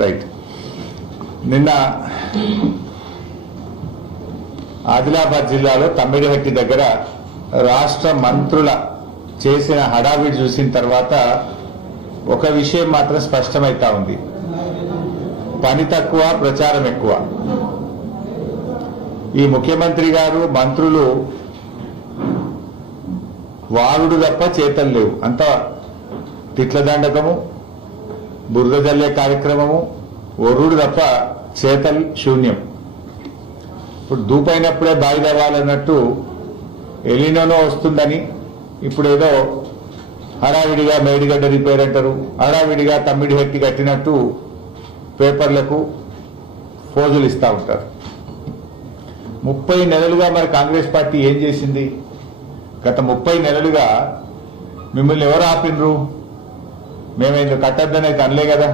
Right. నిన్న ఆదిలాబాద్ జిల్లాలో తమ్మిడిహట్టి దగ్గర రాష్ట్ర మంత్రుల చేసిన హడావిడి చూసిన తర్వాత ఒక విషయం మాత్రం స్పష్టమైతా ఉంది. పని తక్కువ, ప్రచారం ఎక్కువ. ఈ ముఖ్యమంత్రి గారు, మంత్రులు వాగుడు తప్ప చేతలు లేవు. అంతా తిట్ల దండకము, బురద జల్లే కార్యక్రమము, ఒర్రుడు తప్ప చేతలు శూన్యం. ఇప్పుడు దూపైనప్పుడే బాయి తవ్వాలన్నట్టు ఎలినోనో వస్తుందని ఇప్పుడు ఏదో హడావిడిగా మేడిగడ్డ రిపేర్ అంటారు, హడావిడిగా తమ్మిడిహట్టి కట్టినట్టు పేపర్లకు ఫోజులు ఇస్తూ ఉంటారు. 30 నెలలుగా మరి కాంగ్రెస్ పార్టీ ఏం చేసింది? గత 30 నెలలుగా మిమ్మల్ని ఎవరు ఆపినరు? మేమేందుకు కట్టద్దని అయితే అనలే కదా.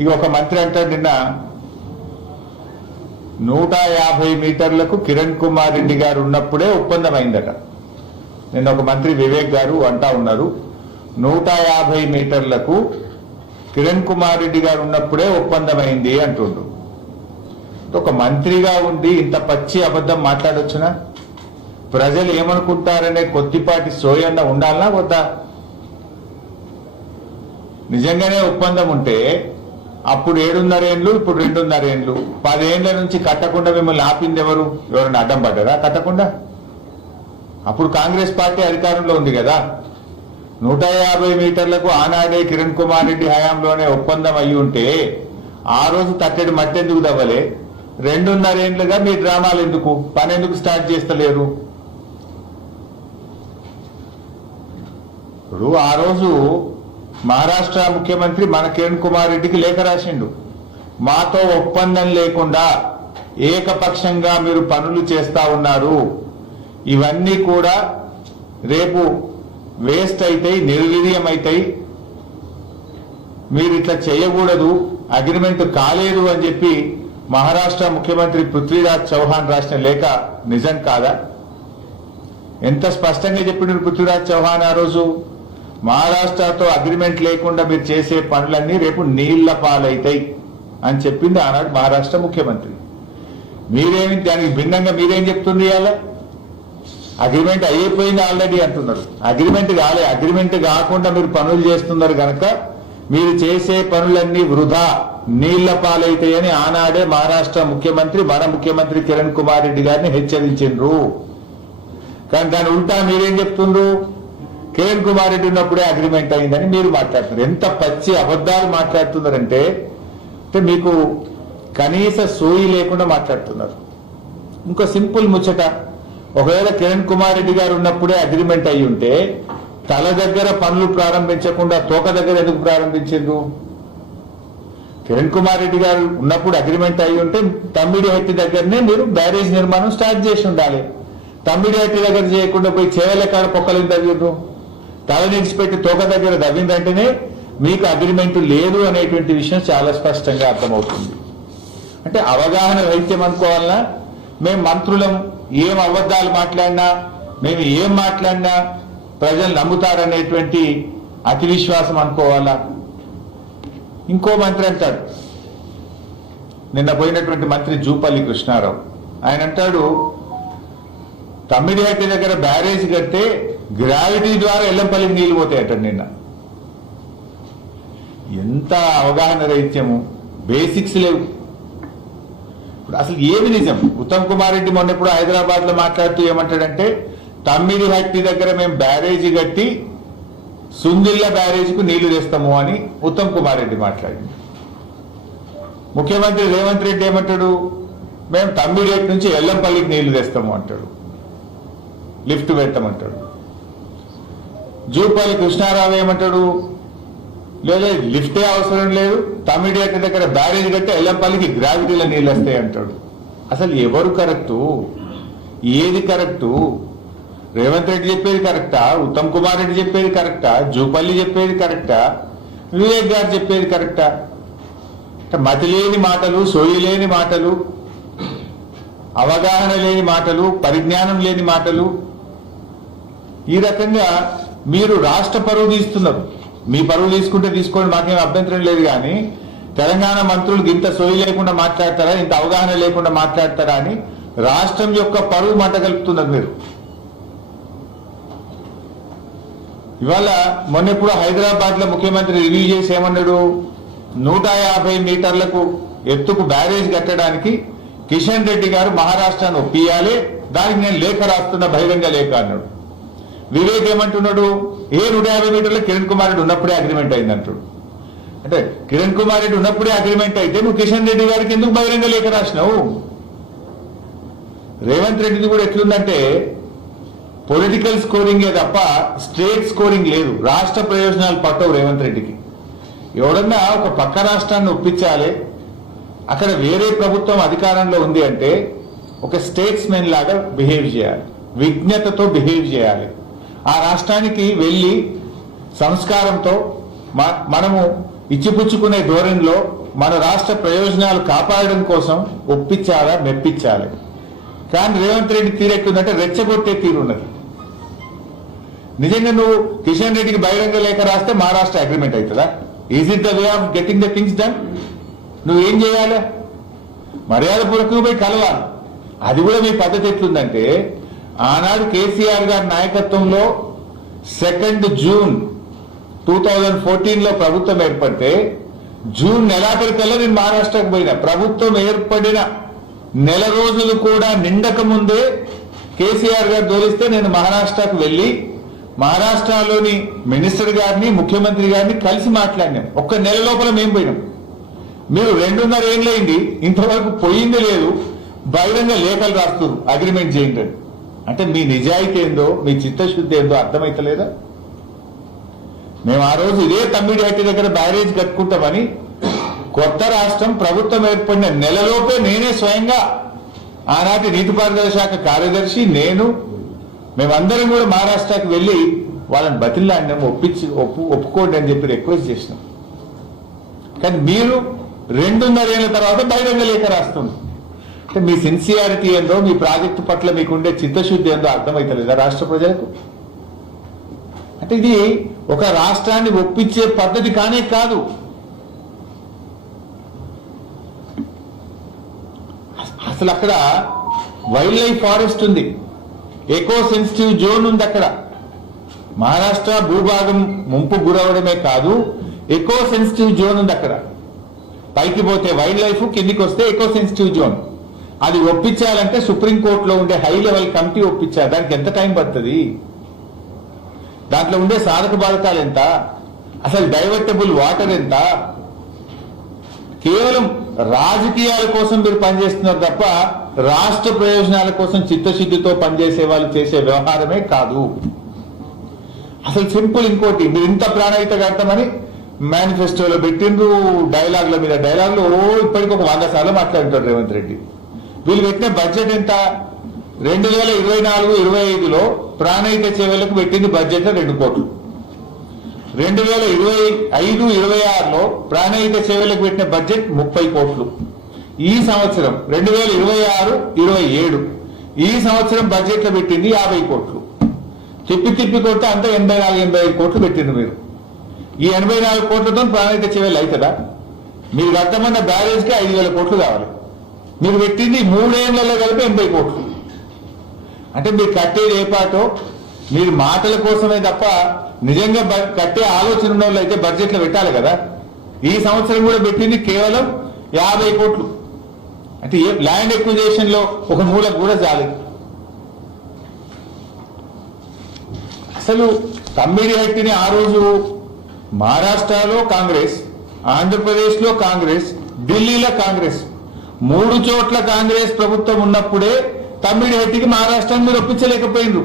ఇక ఒక మంత్రి అంటాడు, నిన్న 150 మీటర్లకు కిరణ్ కుమార్ రెడ్డి గారు ఉన్నప్పుడే ఒప్పందం అయిందట. నిన్న ఒక మంత్రి వివేక్ గారు అంటా ఉన్నారు, 150 మీటర్లకు కిరణ్ కుమార్ రెడ్డి గారు ఉన్నప్పుడే ఒప్పందం అయింది అంటుండు. ఒక మంత్రిగా ఉండి ఇంత పచ్చి అబద్ధం మాట్లాడొచ్చునా? ప్రజలు ఏమనుకుంటారనే కొద్దిపాటి సోయన్న ఉండాలనా వద్దా? నిజంగానే ఒప్పందం ఉంటే అప్పుడు 7.5 ఏళ్ళు, ఇప్పుడు 2.5 ఏళ్ళు, 10 ఏళ్ల నుంచి కట్టకుండా మిమ్మల్ని ఆపింది ఎవరు? ఎవరైనా అడ్డం పడ్డారా కట్టకుండా? అప్పుడు కాంగ్రెస్ పార్టీ అధికారంలో ఉంది కదా. 150 మీటర్లకు ఆనాడే కిరణ్ కుమార్ రెడ్డి హయాంలోనే ఒప్పందం అయ్యి ఉంటే ఆ రోజు తట్టడి మట్టి ఎందుకు దవ్వలే? 2.5 ఏళ్లుగా మీ డ్రామాలు ఎందుకు? పని ఎందుకు స్టార్ట్ చేస్తలేరు? ఇప్పుడు ఆ రోజు మహారాష్ట్ర ముఖ్యమంత్రి మన కిరణ్ కుమార్ రెడ్డికి లేఖ రాసిండు, మాతో ఒప్పందం లేకుండా ఏకపక్షంగా మీరు పనులు చేస్తా ఉన్నారు, ఇవన్నీ కూడా రేపు వేస్ట్ అవుతాయి, నిర్వీర్యం అవుతాయి, మీరు ఇట్లా చేయకూడదు, అగ్రిమెంట్ కాలేదు అని చెప్పి మహారాష్ట్ర ముఖ్యమంత్రి పృథ్వీరాజ్ చౌహాన్ రాసిన లేఖ నిజం కాదా? ఎంత స్పష్టంగా చెప్పిండు పృథ్వీరాజ్ చౌహాన్ ఆ రోజు, మహారాష్ట్రతో అగ్రిమెంట్ లేకుండా మీరు చేసే పనులన్నీ రేపు నీళ్ల పాలైతాయి అని చెప్పింది ఆనాడు మహారాష్ట్ర ముఖ్యమంత్రి. మీరేమి దానికి భిన్నంగా మీరేం చెప్తుంది? ఇవాళ అగ్రిమెంట్ అయిపోయింది ఆల్రెడీ అంటున్నారు. అగ్రిమెంట్ కాలే, అగ్రిమెంట్ కాకుండా మీరు పనులు చేస్తున్నారు కనుక మీరు చేసే పనులన్నీ వృధా, నీళ్ల పాలైతాయని ఆనాడే మహారాష్ట్ర ముఖ్యమంత్రి మన ముఖ్యమంత్రి కిరణ్ కుమార్ రెడ్డి గారిని హెచ్చరించిండ్రు. కానీ దాని ఉల్టా మీరేం చెప్తుండ్రు? కిరణ్ కుమార్ రెడ్డి ఉన్నప్పుడే అగ్రిమెంట్ అయిందని మీరు మాట్లాడుతున్నారు. ఎంత పచ్చి అబద్ధాలు మాట్లాడుతున్నారంటే మీకు కనీస సోయి లేకుండా మాట్లాడుతున్నారు. ఇంకో సింపుల్ ముచ్చట, ఒకవేళ కిరణ్ కుమార్ రెడ్డి గారు ఉన్నప్పుడే అగ్రిమెంట్ అయి ఉంటే తల దగ్గర పనులు ప్రారంభించకుండా తోక దగ్గర ఎందుకు ప్రారంభించారు? కిరణ్ కుమార్ రెడ్డి గారు ఉన్నప్పుడు అగ్రిమెంట్ అయి ఉంటే తమ్మిడిహట్టి దగ్గరనే మీరు బ్యారేజ్ నిర్మాణం స్టార్ట్ చేసి ఉండాలి. తమ్మిడిహట్టి దగ్గర చేయకుండా పోయి చేవల కాడ పొక్కలు తవ్విండ్రు, తల నిడిచిపెట్టి తోక దగ్గర తవ్విందంటేనే మీకు అగ్రిమెంట్ లేదు అనేటువంటి విషయం చాలా స్పష్టంగా అర్థమవుతుంది. అంటే అవగాహన వైద్యం అనుకోవాలన్నా, మేము మంత్రులం ఏం అబద్ధాలు మాట్లాడినా, మేము ఏం మాట్లాడినా ప్రజలు నమ్ముతారనేటువంటి అతి విశ్వాసం అనుకోవాలా? ఇంకో మంత్రి అంటాడు, నిన్న పోయినటువంటి మంత్రి జూపల్లి కృష్ణారావు, ఆయన అంటాడు తమ్మిడిహట్టి దగ్గర బ్యారేజ్ కడితే గ్రావిటీ ద్వారా ఎల్లంపల్లికి నీళ్లు పోతాయట. నిన్న ఎంత అవగాహన రైత్యము, బేసిక్స్ లేవు. ఇప్పుడు అసలు ఏమి నిజం? ఉత్తమ్ కుమార్ రెడ్డి మొన్న ఎప్పుడు హైదరాబాద్ లో మాట్లాడుతూ ఏమంటాడంటే తమ్మిడిహట్టి దగ్గర మేము బ్యారేజీ కట్టి సుందిల్ల బ్యారేజీకు నీళ్లు తెస్తాము అని ఉత్తమ్ కుమార్ రెడ్డి మాట్లాడింది. ముఖ్యమంత్రి రేవంత్ రెడ్డి ఏమంటాడు? మేము తమ్మిడిహట్టి నుంచి ఎల్లంపల్లికి నీళ్లు తెస్తాము అంటాడు, లిఫ్ట్ పెడతామంటాడు. జూపల్లి కృష్ణారావు ఏమంటాడు? లేదా లిఫ్టే అవసరం లేదు, తమ్మిడిహట్టి దగ్గర బ్యారేజ్ కట్టి ఎల్లంపల్లికి గ్రావిటీలో నీళ్ళు వస్తాయి అంటాడు. అసలు ఎవరు కరెక్టు? ఏది కరెక్టు? రేవంత్ రెడ్డి చెప్పేది కరెక్టా? ఉత్తమ్ కుమార్ రెడ్డి చెప్పేది కరెక్టా? జూపల్లి చెప్పేది కరెక్టా? వివేక్ గారు చెప్పేది కరెక్టా? మతి లేని మాటలు, సోయి లేని మాటలు, అవగాహన లేని మాటలు, పరిజ్ఞానం లేని మాటలు, ఈ రకంగా మీరు రాష్ట్ర పరువు తీస్తున్నారు. మీ పరువు తీసుకుంటే తీసుకోండి, మాకేం అభ్యంతరం లేదు. కానీ తెలంగాణ మంత్రులు ఇంత సోయి లేకుండా మాట్లాడతారా, ఇంత అవగాహన లేకుండా మాట్లాడతారా అని రాష్ట్రం యొక్క పరువు మంట కలుపుతున్నారు మీరు. ఇవాళ మొన్నెప్పుడు హైదరాబాద్ లో ముఖ్యమంత్రి రివ్యూ చేసి ఏమన్నాడు, 150 మీటర్లకు ఎత్తుకు బ్యారేజ్ కట్టడానికి కిషన్ రెడ్డి గారు మహారాష్ట్రను ఒప్పియాలి, దానికి నేను లేఖ రాస్తున్న బహిరంగ లేఖ అన్నాడు. వివేక్ ఏమంటున్నాడు, 150 మీటర్ల కిరణ్ కుమార్ రెడ్డి ఉన్నప్పుడే అగ్రిమెంట్ అయింది అంటాడు. అంటే కిరణ్ కుమార్ రెడ్డి ఉన్నప్పుడే అగ్రిమెంట్ అయితే నువ్వు కిషన్ రెడ్డి గారికి ఎందుకు బహిరంగ లేఖ రాసినావు? రేవంత్ రెడ్డిది కూడా ఎట్లుందంటే పొలిటికల్ స్కోరింగే తప్ప స్టేట్ స్కోరింగ్ లేదు. రాష్ట్ర ప్రయోజనాలు పట్టవు రేవంత్ రెడ్డికి. ఎవడన్నా ఒక పక్క రాష్ట్రాన్ని ఒప్పించాలి, అక్కడ వేరే ప్రభుత్వం అధికారంలో ఉంది అంటే ఒక స్టేట్స్మెన్ లాగా బిహేవ్ చేయాలి, విజ్ఞతతో బిహేవ్ చేయాలి. ఆ రాష్ట్రానికి వెళ్ళి సంస్కారంతో మనము ఇచ్చిపుచ్చుకునే ధోరణిలో మన రాష్ట్ర ప్రయోజనాలు కాపాడడం కోసం ఒప్పించాలా, మెప్పించాలి. కానీ రేవంత్ రెడ్డి తీరెక్కుందంటే రెచ్చగొట్టే తీరున్నది. నిజంగా నువ్వు కిషన్ రెడ్డికి బహిరంగ లేఖ రాస్తే మహారాష్ట్ర అగ్రిమెంట్ అవుతుందా? Is it the way of getting the things done? నువ్వేం చేయాలి? మర్యాదపూర్వకంగా పోయి కలవాలి. అది కూడా మీ పద్ధతి ఎట్లుందంటే, ఆనాడు కేసీఆర్ గారి నాయకత్వంలో 2 జూన్ 2014 ప్రభుత్వం ఏర్పడితే జూన్ నెలాఖరికల్లా నేను మహారాష్ట్రకు పోయినా. ప్రభుత్వం ఏర్పడిన నెల రోజులు కూడా నిండక ముందే కేసీఆర్ గారు తోలిస్తే నేను మహారాష్ట్రకు వెళ్లి మహారాష్ట్రలోని మినిస్టర్ గారిని, ముఖ్యమంత్రి గారిని కలిసి మాట్లాడినాం. ఒక్క నెల లోపల మేము పోయినాం. మీరు 2.5 ఏళ్ళైంది, ఇంతవరకు పోయింది లేదు, బహిరంగ లేఖలు రాస్తున్నారు అగ్రిమెంట్ చేయండి. అంటే మీ నిజాయితీ ఏందో, మీ చిత్తశుద్ధి ఏందో అర్థమైతలేదా? మేము ఆ రోజు ఇదే తమ్మిడిహట్టి దగ్గర బ్యారేజ్ కట్టుకుంటామని కొత్త రాష్ట్రం ప్రభుత్వం ఏర్పడిన నెలలోపే నేనే స్వయంగా ఆనాటి నీటిపారుదల శాఖ కార్యదర్శి, మేమందరం కూడా మహారాష్ట్రకి వెళ్ళి వాళ్ళని బతిలాడినాం, ఒప్పుకోండి అని చెప్పి రిక్వెస్ట్ చేసినాం. కానీ మీరు 2.5 ఏళ్ల తర్వాత బహిరంగ లేఖ రాస్తున్నారు. అంటే మీ సిన్సియారిటీ ఏందో, మీ ప్రాజెక్టు పట్ల మీకుండే చిత్తశుద్ధి ఏందో అర్థమవుతలేదా రాష్ట్ర ప్రజలకు? అంటే ఇది ఒక రాష్ట్రాన్ని ఒప్పించే పద్ధతి కానే కాదు. అసలు అక్కడ వైల్డ్ లైఫ్ ఫారెస్ట్ ఉంది, ఎకో సెన్సిటివ్ జోన్ ఉంది. అక్కడ మహారాష్ట్ర భూభాగం ముంపు గురవడమే కాదు, ఎకో సెన్సిటివ్ జోన్ ఉంది. అక్కడ పైకి పోతే వైల్డ్ లైఫ్, కిందికి వస్తే ఎకో సెన్సిటివ్ జోన్. అది ఒప్పించాలంటే సుప్రీంకోర్టులో ఉండే హై లెవెల్ కమిటీ ఒప్పించాలి. దానికి ఎంత టైం పడుతుంది? దాంట్లో ఉండే సాధక బాధకాలు ఎంత? అసలు డైవర్టబుల్ వాటర్ ఎంత? కేవలం రాజకీయాల కోసం మీరు పనిచేస్తున్నారు తప్ప రాష్ట్ర ప్రయోజనాల కోసం చిత్తశుద్ధితో పనిచేసే వాళ్ళు చేసే వ్యవహారమే కాదు. అసలు సింపుల్ ఇంకోటి, మీరు ఇంత ప్రాణహిత కడతామని మేనిఫెస్టోలో పెట్టిండ్రు, డైలాగుల మీద డైలాగులు ఇప్పటికి ఒక 100 సార్లు మాట్లాడుతారు రేవంత్ రెడ్డి. వీళ్ళు పెట్టిన బడ్జెట్ ఎంత? 2024-25లో ప్రాణహిత సేవలకు పెట్టింది బడ్జెట్ 2 కోట్లు. 2025-26లో ప్రాణహిత సేవలకు పెట్టిన బడ్జెట్ 30 కోట్లు. ఈ సంవత్సరం 2026-27 ఈ సంవత్సరం బడ్జెట్ లో పెట్టింది 50 కోట్లు. తిప్పి కొడితే అంతా 84-85 కోట్లు పెట్టింది మీరు. ఈ 84 కోట్లతో ప్రాణహిత సేవలు అవుతుందా? మీరు కట్టమన్న బ్యారేజ్కి 5,000 కోట్లు కావాలి. మీరు పెట్టింది 3 ఏళ్లలో కలిపి 80 కోట్లు. అంటే మీరు కట్టేది ఏ పాటో, మీరు మాటల కోసమే తప్ప నిజంగా కట్టే ఆలోచన ఉన్న వాళ్ళు అయితే బడ్జెట్లో పెట్టాలి కదా. ఈ సంవత్సరం కూడా పెట్టింది కేవలం 50 కోట్లు. అంటే ల్యాండ్ ఎక్విజిషన్ లో ఒక మూలకు కూడా చాలేదు. అసలు తమ్మిడిహట్టిని ఆ రోజు మహారాష్ట్రలో కాంగ్రెస్, ఆంధ్రప్రదేశ్లో కాంగ్రెస్, ఢిల్లీలో కాంగ్రెస్, 3 చోట్ల కాంగ్రెస్ ప్రభుత్వం ఉన్నప్పుడే తమ్మిడిహట్టికి మహారాష్ట్రాన్ని మీరు ఒప్పించలేకపోయినరు.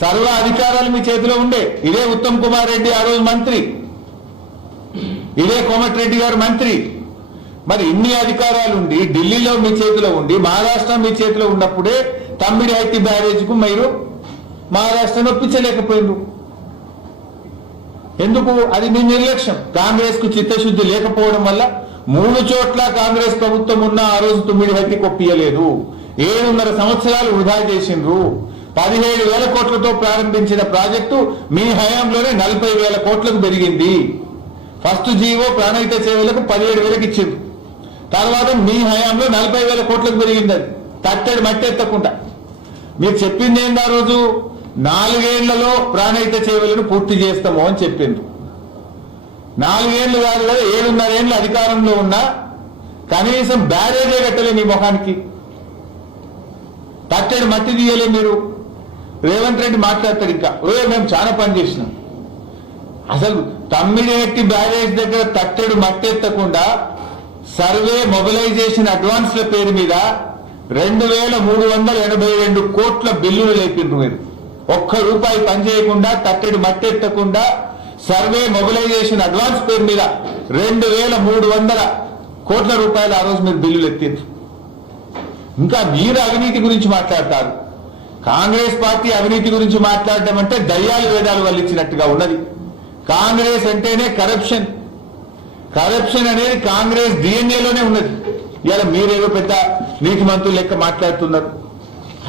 సర్వ అధికారాలు మీ చేతిలో ఉండే. ఇదే ఉత్తమ్ కుమార్ రెడ్డి ఆ రోజు మంత్రి, ఇదే కోమటిరెడ్డి గారు మంత్రి. మరి ఇన్ని అధికారాలు ఉండి, ఢిల్లీలో మీ చేతిలో ఉండి, మహారాష్ట్ర మీ చేతిలో ఉన్నప్పుడే తమ్మిడిహట్టి బ్యారేజ్ కు మీరు మహారాష్ట్రను ఒప్పించలేకపోయినరు. ఎందుకు? అది మీ నిర్లక్ష్యం. కాంగ్రెస్ కు చిత్తశుద్ధి లేకపోవడం వల్ల 3 చోట్ల కాంగ్రెస్ ప్రభుత్వం ఉన్న ఆ రోజు తమ్మిడిహట్టికి ఒప్పియలేదు. 7.5 సంవత్సరాలు వృధా చేసిండ్రు. 17,000 కోట్లతో ప్రారంభించిన ప్రాజెక్టు మీ హయాంలోనే 40,000 కోట్లకు పెరిగింది. ఫస్ట్ జీవో ప్రాణహిత సేవలకు 17,000కి ఇచ్చింది. తర్వాత మీ హయాంలో 40,000 కోట్లకు పెరిగింది. అది తట్టడి మట్టి ఎత్తకుండా మీరు చెప్పింది ఏంది? ఆ రోజు 4 ఏళ్లలో ప్రాణహిత సేవలను పూర్తి చేస్తాము అని చెప్పింది. 4 ఏళ్లు కాదు కదా, 7.5 ఏళ్ళు అధికారంలో ఉన్నా కనీసం బ్యారేజే కట్టలే మీ ముఖానికి. తట్టడి మట్టి తీయలే మీరు. రేవంత్ రెడ్డి మాట్లాడతాడు ఇంకా, మేము చాలా పని చేసినాం. అసలు తమ్మిడిహట్టి బ్యారేజ్ దగ్గర తట్టెడు మట్టెత్తకుండా సర్వే మొబిలైజేషన్ అడ్వాన్స్ల పేరు మీద 2,382 కోట్ల బిల్లులు లేపిండ్రు మీరు. ₹1 పని చేయకుండా, తట్టెడు మట్టెత్తకుండా సర్వే మొబిలైజేషన్ అడ్వాన్స్ పేరు మీద 2,300 కోట్ల రూపాయలు ఆ రోజు మీరు బిల్లులు ఎత్తిండ్రు. ఇంకా మీరు అవినీతి గురించి మాట్లాడతారు. కాంగ్రెస్ పార్టీ అవినీతి గురించి మాట్లాడడం అంటే దయ్యాలు వేదాలు వల్లించినట్టుగా ఉన్నది. కాంగ్రెస్ అంటేనే కరప్షన్. కరప్షన్ అనేది కాంగ్రెస్ డిఎన్ఏలోనే ఉన్నది. ఇలా మీరేదో పెద్ద నీతి మంత్రులు లెక్క మాట్లాడుతున్నారు.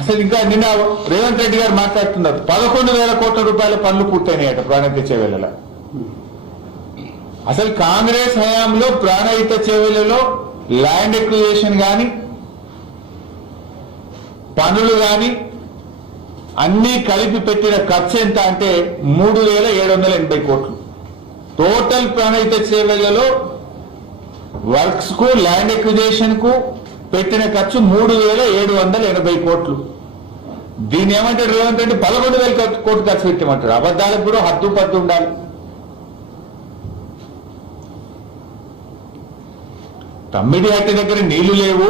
అసలు ఇంకా నిన్న రేవంత్ రెడ్డి గారు మాట్లాడుతున్నారు 11,000 కోట్ల రూపాయల పనులు పూర్తయినాయట ప్రాణహిత చేవేళ్లలో. అసలు కాంగ్రెస్ హయాంలో ప్రాణహిత చేవేళ్లలో ల్యాండ్ ఎక్విజిషన్ కానీ పనులు కానీ అన్ని కలిపి పెట్టిన ఖర్చు ఎంత అంటే 3,780 కోట్లు. టోటల్ ప్రాణహిత సేవలలో వర్క్స్ కు ల్యాండ్ ఎక్విజిషన్ కు పెట్టిన ఖర్చు 3,780 కోట్లు. దీన్ని ఏమంటాడు రేవంత్ రెడ్డి? 11,000 కోట్లు ఖర్చు పెట్టమంటాడు. అబద్ధాలకు కూడా హద్దు పద్దు ఉండాలి. తమ్మిడిహట్టి దగ్గర నీళ్లు లేవు,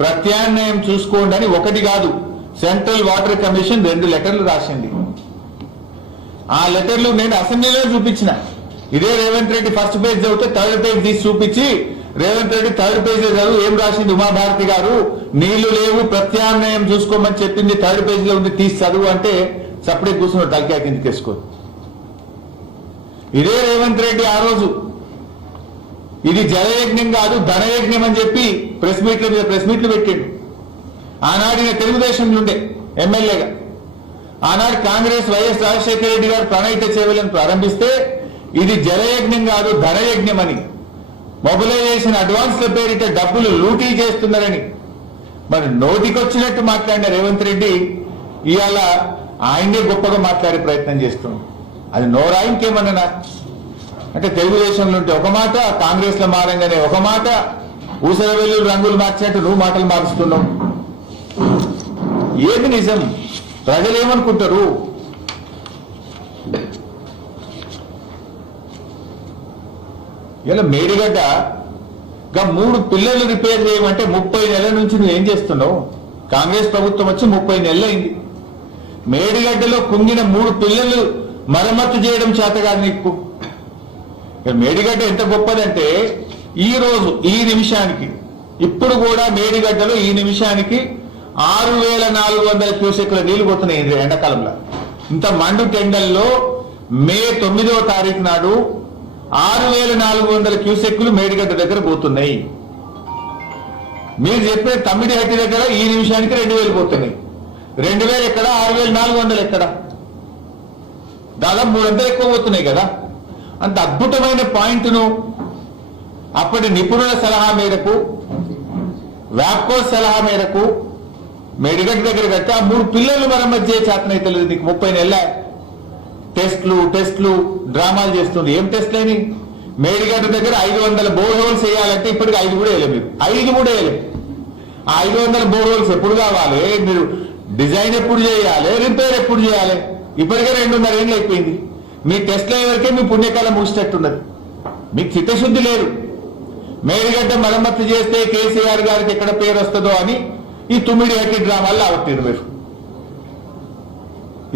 ప్రత్యామ్నాయం చూసుకోండి అని ఒకటి కాదు, సెంట్రల్ వాటర్ కమిషన్ 2 లెటర్లు రాసింది. ఆ లెటర్లు నేను అసెంబ్లీలో చూపించిన. ఇదే రేవంత్ రెడ్డి ఫస్ట్ పేజ్ చదివితే 3rd పేజ్ తీసి చూపించి, రేవంత్ రెడ్డి 3rd పేజ్ చదువు ఏం రాసింది ఉమాభారతి గారు, నీళ్లు లేవు ప్రత్యామ్నాయం చూసుకోమని చెప్పింది 3rd పేజ్ లో ఉంది, తీసి చదువు అంటే సపడే కూర్చున్నాడు తలకాయ కిందకి వేసుకోరు. ఇదే రేవంత్ రెడ్డి ఆ రోజు ఇది జలయజ్ఞం కాదు ధనయజ్ఞం అని చెప్పి ప్రెస్ మీట్లు పెట్టిండు. ఆనాడిన తెలుగుదేశం నుండే ఎమ్మెల్యేగా ఆనాడు కాంగ్రెస్ వైఎస్ రాజశేఖర రెడ్డి గారు ప్రాణహిత సేవలను ప్రారంభిస్తే ఇది జలయజ్ఞం కాదు ధనయజ్ఞం అని, మొబిలైజేషన్ అడ్వాన్స్ల పేరిట డబ్బులు లూటీ చేస్తున్నారని మరి నోటికొచ్చినట్టు మాట్లాడిన రేవంత్ రెడ్డి ఇవాళ ఆయనే గొప్పగా మాట్లాడే ప్రయత్నం చేస్తుంది. అది నోరా ఇంకేమన్నా అంటే తెలుగుదేశంలో ఉంటే ఒక మాట, కాంగ్రెస్ లో మారంగానే ఒక మాట, ఊసర వెల్లులు రంగులు మార్చినట్టు నువ్వు మాటలు మారుస్తున్నావు. ఏది నిజం? ప్రజలు ఏమనుకుంటారు? ఇలా మేడిగడ్డ 3 పిల్లలు రిపేర్ చేయమంటే 30 నెలల నుంచి నువ్వు ఏం చేస్తున్నావు? కాంగ్రెస్ ప్రభుత్వం వచ్చి 30 నెలలు అయింది. మేడిగడ్డలో కుంగిన 3 పిల్లలు మరమ్మతు చేయడం చేత కాదు నీకు. మేడిగడ్డ ఎంత గొప్పదంటే ఈ రోజు ఈ నిమిషానికి ఇప్పుడు కూడా మేడిగడ్డలో ఈ నిమిషానికి 6,400 క్యూసెక్ల నీళ్లు పోతున్నాయి ఎండాకాలంలో. ఇంత మండు టెండల్లో మే 9వ తారీఖు నాడు 6,400 క్యూసెక్లు మేడిగడ్డ దగ్గర పోతున్నాయి. మీరు చెప్పే తమ్మిడిహట్టి దగ్గర ఈ నిమిషానికి 2,000 పోతున్నాయి. 2,000 ఎక్కడ, 6,400 ఎక్కడ? దాదాపు 300 ఎక్కువ పోతున్నాయి కదా. అంత అద్భుతమైన పాయింట్ను అప్పటి నిపుణుల సలహా మేరకు, వ్యాప్కో సలహా మేరకు మేడిగడ్డ దగ్గర కట్టి ఆ 3 పిల్లలు మరమ్మతు చేయ చేతనైతే లేదు నీకు. 30 నెలల టెస్ట్లు డ్రామాలు చేస్తుంది. ఏం టెస్ట్లేని? మేడిగడ్డ దగ్గర 500 బోర్ హోల్స్ వేయాలంటే ఇప్పటికి 5 కూడా వేయలేదు మీరు. 5 కూడా వేయలేదు. ఆ 500 బోర్ హోల్స్ ఎప్పుడు కావాలి? మీరు డిజైన్ ఎప్పుడు చేయాలి? రిపేర్ ఎప్పుడు చేయాలి? ఇప్పటికే 2.5 ఏళ్ళు అయిపోయింది. మీ టెస్ట్ల వరకే మీ పుణ్యకాలం ముగిసేటట్టున్నది. మీకు చిత్తశుద్ధి లేదు. మేడిగడ్డ మరమ్మతు చేస్తే కేసీఆర్ గారికి ఎక్కడ పేరు వస్తుందో అని ఈ తుమ్మిడిహట్టి డ్రామాల్లో ఆవట్లేదు మీరు.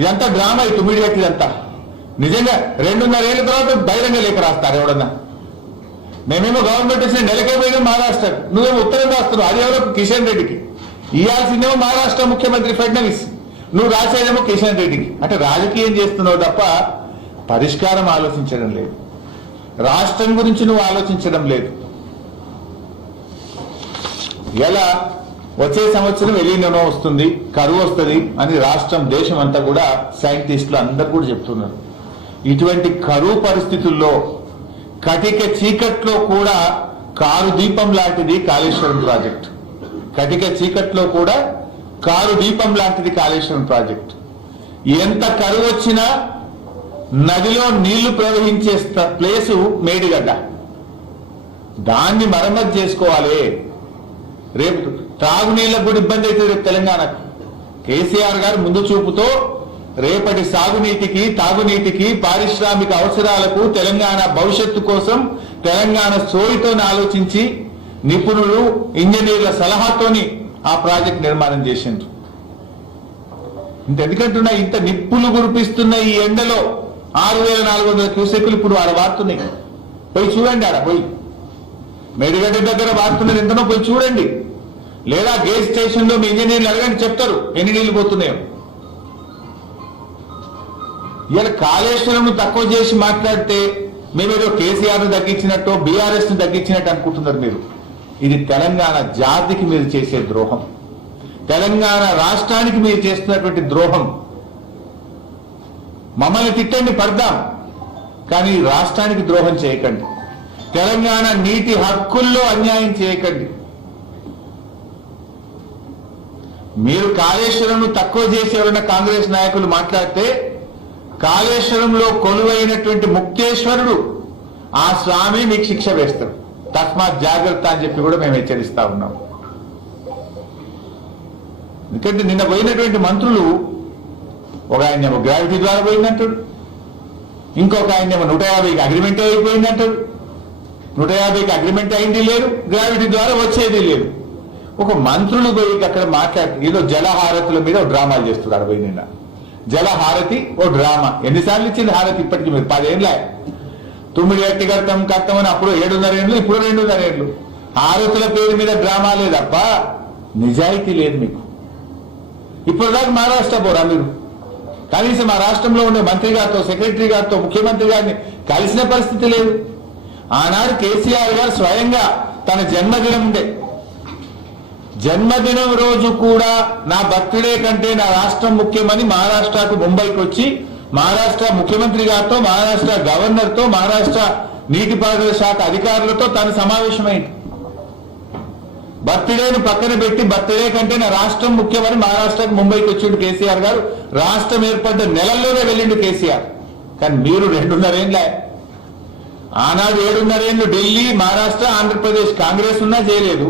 ఇదంతా డ్రామా, ఈ తుమ్మిడిహట్టిదంతా. నిజంగా 2.5 ఏళ్ళ తర్వాత బహిరంగ లేఖ రాస్తారు ఎవడన్నా. మేమేమో గవర్నమెంట్ వచ్చిన నెలకే పోయినా మహారాష్ట్ర, నువ్వేమో ఉత్తరం రాస్తున్నావు. అది ఎవరో కిషన్ రెడ్డికి ఇవ్వాల్సిందేమో మహారాష్ట్ర ముఖ్యమంత్రి ఫడ్నవీస్, నువ్వు రాసేదేమో కిషన్ రెడ్డికి. అంటే రాజకీయం చేస్తున్నావు తప్ప పరిష్కారం ఆలోచించడం లేదు. రాష్ట్రం గురించి నువ్వు ఆలోచించడం లేదు. ఎలా వచ్చే సంవత్సరం ఎలినో వస్తుంది, కరువు వస్తుంది అని రాష్ట్రం దేశం అంతా కూడా సైంటిస్టులు అందరూ కూడా చెప్తున్నారు. ఇటువంటి కరువు పరిస్థితుల్లో కటిక చీకట్లో కూడా కారు దీపం లాంటిది కాళేశ్వరం ప్రాజెక్ట్. కటిక చీకట్లో కూడా కారు దీపం లాంటిది కాళేశ్వరం ప్రాజెక్ట్. ఎంత కరువు వచ్చినా నదిలో నీళ్లు ప్రవహించే ప్లేసు మేడిగడ్డ. దాన్ని మరమ్మతు చేసుకోవాలి. రేపు త్రాగునీళ్ళకు కూడా ఇబ్బంది అవుతుంది రేపు తెలంగాణకు. కేసీఆర్ గారు ముందు చూపుతో రేపటి సాగునీటికి, తాగునీటికి, పారిశ్రామిక అవసరాలకు, తెలంగాణ భవిష్యత్తు కోసం తెలంగాణ సోయితో ఆలోచించి నిపుణులు, ఇంజనీర్ల సలహాతోని ఆ ప్రాజెక్ట్ నిర్మాణం చేసిండ్రు. ఎందుకంటున్నా ఇంత నిప్పులు కురిపిస్తున్న ఈ ఎండలో 6,400 క్యూసెక్కులు ఇప్పుడు ఆడ వాడుతున్నాయి. పోయి చూడండి, ఆడ పోయి మేడిగడ్డ దగ్గర వాడుతున్నది ఎంతనో పోయి చూడండి. లేదా గేజ్ స్టేషన్ లో మీ ఇంజనీర్లు అడగండి, చెప్తారు ఎన్ని నీళ్లు పోతున్నాయో. ఇలా కాళేశ్వరం తక్కువ చేసి మాట్లాడితే మేమేదో కేసీఆర్ ను తగ్గించినట్టు, బీఆర్ఎస్ ను తగ్గించినట్టు అనుకుంటున్నారు మీరు. ఇది తెలంగాణ జాతికి మీరు చేసే ద్రోహం, తెలంగాణ రాష్ట్రానికి మీరు చేస్తున్నటువంటి ద్రోహం. మమ్మల్ని తిట్టండి, పడదాం, కానీ రాష్ట్రానికి ద్రోహం చేయకండి. తెలంగాణ నీటి హక్కుల్లో అన్యాయం చేయకండి. మీరు కాళేశ్వరంను తక్కువ చేసి ఎవరైనా కాంగ్రెస్ నాయకులు మాట్లాడితే కాళేశ్వరంలో కొలువైనటువంటి ముక్తేశ్వరుడు ఆ స్వామి మీకు శిక్ష వేస్తాడు. తస్మాత్ జాగ్రత్త అని చెప్పి కూడా మేము హెచ్చరిస్తా ఉన్నాం. ఎందుకంటే నిన్న పోయినటువంటి మంత్రులు, ఒక ఆయనేమో గ్రావిటీ ద్వారా పోయిందంటాడు, ఇంకొక ఆయనేమో 150కి అగ్రిమెంట్ అయిపోయిందంటాడు. 150కి అగ్రిమెంట్ అయింది లేదు, గ్రావిటీ ద్వారా వచ్చేది లేదు. ఒక మంత్రులు పోయి అక్కడ మాట్లాడుతూ ఏదో జలహారతుల మీద డ్రామాలు చేస్తున్నారు. పోయి నిన్న జలహారతి ఓ డ్రామా. ఎన్నిసార్లు ఇచ్చింది హారతి ఇప్పటికీ? మీరు 10 ఏళ్ళ 9 ఎట్టి కడతామని అప్పుడు 7.5 ఏళ్ళు, ఇప్పుడు 2.5 ఏళ్ళు. హారతుల పేరు మీద డ్రామాలే తప్ప నిజాయితీ లేదు మీకు. ఇప్పుడు దాకా మహారాష్ట్ర పోరా మీరు? కనీసం మా రాష్ట్రంలో ఉండే మంత్రి గారితో, సెక్రటరీ గారితో, ముఖ్యమంత్రి గారిని కలిసిన పరిస్థితి లేదు. ఆనాడు కేసీఆర్ గారు స్వయంగా తన జన్మదినం ఉండే, జన్మదినం రోజు కూడా నా బర్త్డే కంటే నా రాష్ట్రం ముఖ్యమని మహారాష్ట్రకు ముంబైకి వచ్చి మహారాష్ట్ర ముఖ్యమంత్రి గారితో, మహారాష్ట్ర గవర్నర్తో, మహారాష్ట్ర నీటిపారుదల శాఖ అధికారులతో తాను సమావేశమైంది. బర్త్డేను పక్కన పెట్టి బర్త్డే కంటే నా రాష్ట్రం ముఖ్యమని మహారాష్ట్రకు ముంబైకి వచ్చిండు కేసీఆర్ గారు. రాష్ట్రం ఏర్పడ్డ నెలల్లోనే వెళ్ళిండు కేసీఆర్. కానీ మీరు 2.5 ఏళ్ళ, ఆనాడు 7.5 ఏళ్ళు ఢిల్లీ, మహారాష్ట్ర, ఆంధ్రప్రదేశ్ కాంగ్రెస్ ఉన్నా చేయలేదు.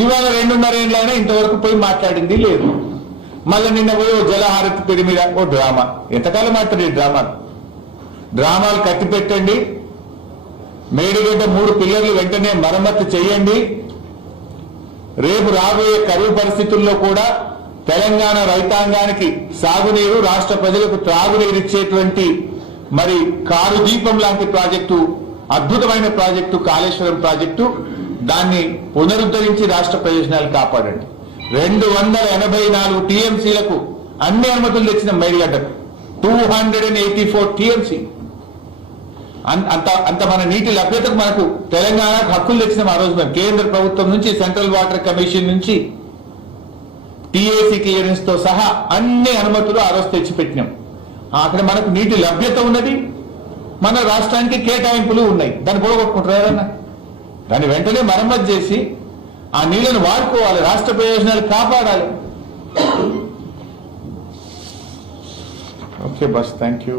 ఇవాళ 2.5 ఏళ్ళైనా ఇంతవరకు పోయి మాట్లాడింది లేదు. మళ్ళీ నిన్న పోయి ఓ జలహారతి పేరు మీద ఓ డ్రామా. ఎంతకాలం ఆడతారు ఈ డ్రామాలు? డ్రామాలు కట్టి పెట్టండి. మేడిగడ్డ 3 పిల్లర్లు వెంటనే మరమ్మతు చేయండి. రేపు రాబోయే కరువు పరిస్థితుల్లో కూడా తెలంగాణ రైతాంగానికి సాగునీరు, రాష్ట్ర ప్రజలకు త్రాగునీరు ఇచ్చేటువంటి మరి కారు దీపం లాంటి ప్రాజెక్టు, అద్భుతమైన ప్రాజెక్టు కాళేశ్వరం ప్రాజెక్టు. దాన్ని పునరుద్ధరించి రాష్ట్ర ప్రయోజనాలు కాపాడండి. 284 టీఎంసీలకు అన్ని అనుమతులు తెచ్చిన మేడిగడ్డకు 284 టీఎంసీ. అంత మన నీటి లభ్యతకు మనకు తెలంగాణకు హక్కులు తెచ్చినాం. ఆ రోజు మేము కేంద్ర ప్రభుత్వం నుంచి, సెంట్రల్ వాటర్ కమిషన్ నుంచి, టీఏసీ క్లియరెన్స్ తో సహా అన్ని అనుమతులు ఆ రోజు తెచ్చిపెట్టినాం. అక్కడ మనకు నీటి లభ్యత ఉన్నది, మన రాష్ట్రానికి కేటాయింపులు ఉన్నాయి. దాన్ని పోగొట్టుకుంటారు ఎవరన్నా? దాన్ని వెంటనే మరమ్మతు చేసి ఆ నీళ్లను వాడుకోవాలి, రాష్ట్ర ప్రయోజనాలు కాపాడాలి. Okay bus, thank you.